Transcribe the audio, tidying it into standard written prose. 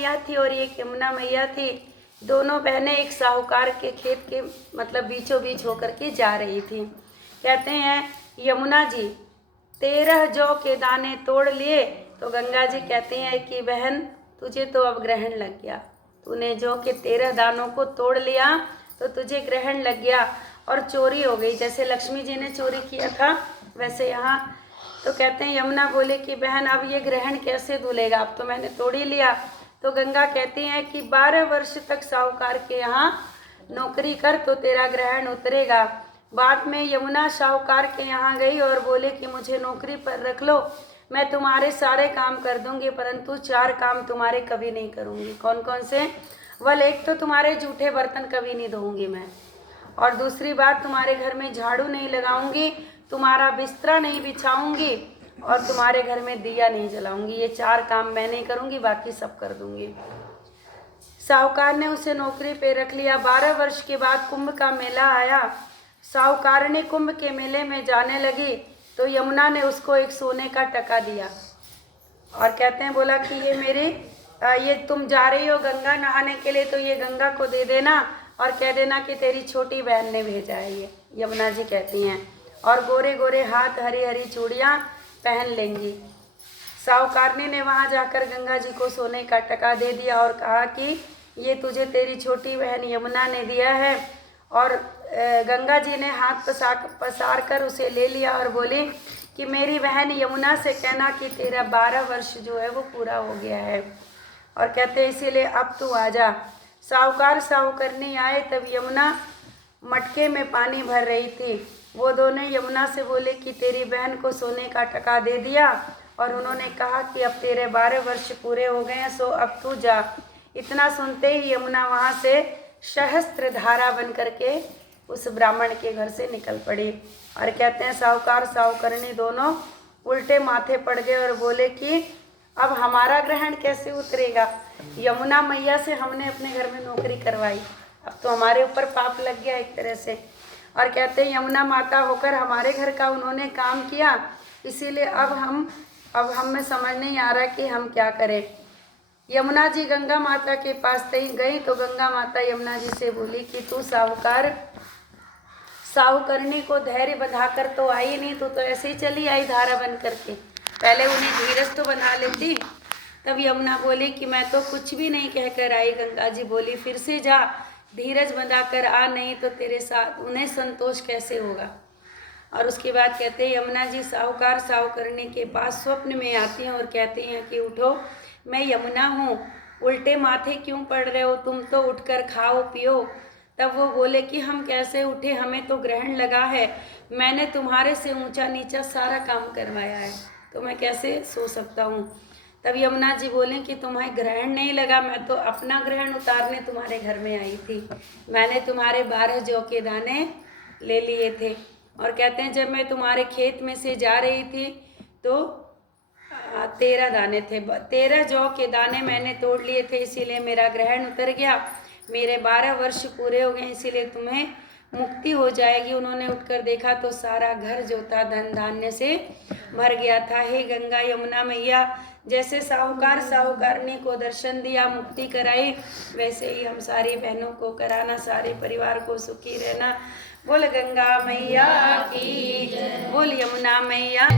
मैया थी और एक यमुना मैया थी। दोनों बहनें एक साहूकार के खेत के मतलब बीचों बीच होकर के जा रही थी। कहते हैं यमुना जी 13 जौ के दाने तोड़ लिए। तो गंगा जी कहते हैं कि बहन तुझे तो अब ग्रहण लग गया, तूने जौ के 13 दानों को तोड़ लिया तो तुझे ग्रहण लग गया और चोरी हो गई। जैसे लक्ष्मी जी ने चोरी किया था वैसे यहाँ। तो कहते हैं यमुना बोले कि बहन अब ये ग्रहण कैसे धुलेगा, अब तो मैंने तोड़ ही लिया। तो गंगा कहती हैं कि 12 वर्ष तक साहूकार के यहाँ नौकरी कर तो तेरा ग्रहण उतरेगा। बाद में यमुना साहूकार के यहाँ गई और बोले कि मुझे नौकरी पर रख लो, मैं तुम्हारे सारे काम कर दूंगी, परंतु 4 काम तुम्हारे कभी नहीं करूंगी। कौन कौन से? वल एक तो तुम्हारे जूठे बर्तन कभी नहीं धोऊंगी मैं, और दूसरी बात तुम्हारे घर में झाड़ू नहीं लगाऊंगी, तुम्हारा बिस्तरा नहीं बिछाऊंगी और तुम्हारे घर में दिया नहीं जलाऊंगी। ये 4 काम मैं नहीं करूंगी, बाकी सब कर दूंगी। साहूकार ने उसे नौकरी पे रख लिया। 12 वर्ष के बाद कुंभ का मेला आया। साहूकार ने कुंभ के मेले में जाने लगी तो यमुना ने उसको एक सोने का टका दिया और कहते हैं बोला कि ये तुम जा रही हो गंगा नहाने के लिए तो ये गंगा को दे देना और कह देना कि तेरी छोटी बहन ने भेजा है। ये यमुना जी कहती हैं, और गोरे गोरे हाथ हरी हरी चूड़ियाँ पहन लेंगी। साहूकारनी ने वहाँ जाकर गंगा जी को सोने का टका दे दिया और कहा कि ये तुझे तेरी छोटी बहन यमुना ने दिया है। और गंगा जी ने हाथ पसार कर उसे ले लिया और बोली कि मेरी बहन यमुना से कहना कि तेरा 12 वर्ष जो है वो पूरा हो गया है, और कहते हैं इसीलिए अब तू आ जा। साहूकार साहूकारनी आए तब यमुना मटके में पानी भर रही थी। वो दोनों यमुना से बोले कि तेरी बहन को सोने का टका दे दिया और उन्होंने कहा कि अब तेरे 12 वर्ष पूरे हो गए हैं, सो अब तू जा। इतना सुनते ही यमुना वहाँ से सहस्त्र धारा बन करके उस ब्राह्मण के घर से निकल पड़ी। और कहते हैं साहूकार साहूकारनी दोनों उल्टे माथे पड़ गए और बोले कि अब हमारा ग्रहण कैसे उतरेगा, यमुना मैया से हमने अपने घर में नौकरी करवाई, अब तो हमारे ऊपर पाप लग गया एक तरह से। और कहते हैं यमुना माता होकर हमारे घर का उन्होंने काम किया, इसीलिए अब हमें समझ नहीं आ रहा कि हम क्या करें। यमुना जी गंगा माता के पास गई तो गंगा माता यमुना जी से बोली कि तू साहूकारनी को धैर्य बंधाकर तो आई नहीं, तो ऐसे ही चली आई धारा बन करके, पहले उन्हें धीरज तो बना लेती। तब यमुना बोली कि मैं तो कुछ भी नहीं कहकर आई। गंगा जी बोली फिर से जा, धीरज बंधाकर आ, नहीं तो तेरे साथ उन्हें संतोष कैसे होगा। और उसके बाद कहते हैं यमुना जी साहूकार साहूकारनी के पास स्वप्न में आती हैं और कहती हैं कि उठो, मैं यमुना हूँ, उल्टे माथे क्यों पड़ रहे हो, तुम तो उठकर खाओ पियो। तब वो बोले कि हम कैसे उठे, हमें तो ग्रहण लगा है, मैंने तुम्हारे से ऊंचा नीचा सारा काम करवाया है, तो मैं कैसे सो सकता हूँ। तब यमुना जी बोले कि तुम्हें ग्रहण नहीं लगा, मैं तो अपना ग्रहण उतारने तुम्हारे घर में आई थी, मैंने तुम्हारे 12 जौ के दाने ले लिए थे। और कहते हैं जब मैं तुम्हारे खेत में से जा रही थी तो 13 दाने थे, 13 जौ के दाने मैंने तोड़ लिए थे, इसीलिए मेरा ग्रहण उतर गया, मेरे 12 वर्ष पूरे हो गए, इसीलिए तुम्हें मुक्ति हो जाएगी। उन्होंने उठकर देखा तो सारा घर जो था धन धान्य से भर गया था। हे गंगा यमुना मैया, जैसे साहूकार साहूकारनी को दर्शन दिया, मुक्ति कराई, वैसे ही हम सारी बहनों को कराना, सारे परिवार को सुखी रहना। बोल गंगा मैया की, बोल यमुना मैया